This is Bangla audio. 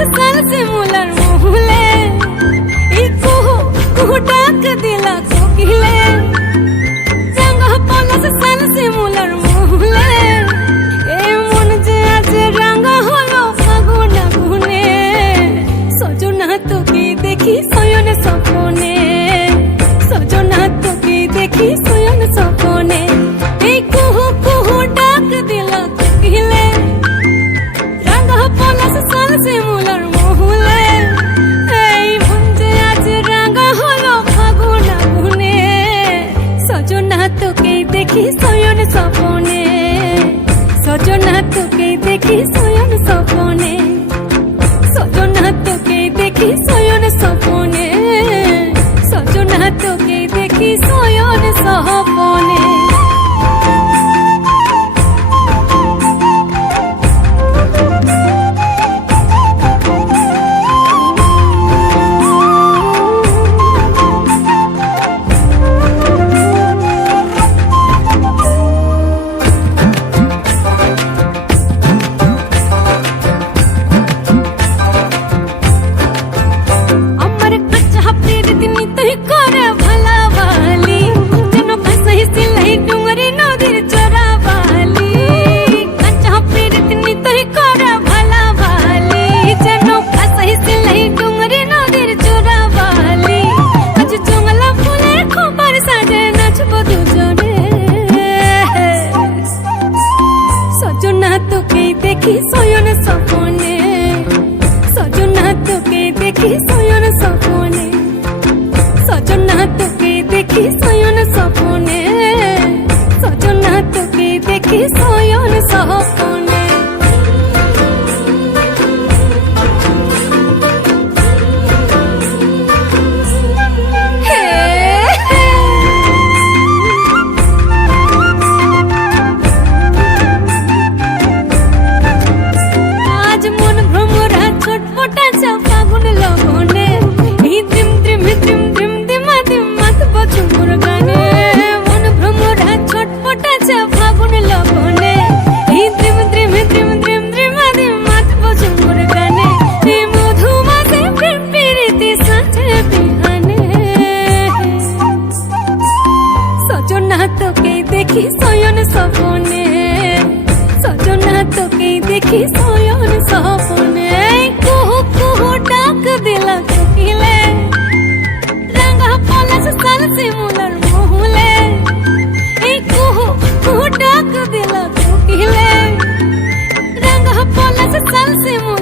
পলাশ সাল শিমুলার মহুলে এই কুহু কুহু ডাক দিলা কোকিলে রাঙা পলাশ সাল শিমুলার মহুলে এই মন যে আজ রাঙা হলো ফাগুন আগুনে সজনা তোকে দেখি শয়ন স্বপ্নে সজনা তোকে দেখি শয়ন স্বপ্নে এই কুহু কুহু ডাক দিলা কোকিলে রাঙা পলাশ সাল শিমুলার মহুলে এই মন যে আজ রাঙা হলো ফাগুন আগুনে সজনা তোকে দেখি শয়ন স্বপ্নে সজনা তোকে দেখি শয়ন স্বপ্নে সজনা তোকে দেখি শয়ন স্বপ্নে সজনা তোকে দেখি শয়ন স্বপ্নে দেখি শয়ন স্বপ্নে সজনা তোকে দেখি শয়ন স্বপ্নে সজনা তোকে দেখি শয়ন স্বপ্নে সজনা তোকে দেখি শয়ন স্বপ্নে তোকে দেখি শয়ন স্বপ্নে সজনা তোকে দেখি শয়ন স্বপ্নে কুহু কুহু ডাক দিলা কোকিলে রাঙা পলাশ সাল শিমুলার মহুলে এই কুহু কুহু ডাক দিলা কোকিলে রাঙা পলাশ সাল শিমুলার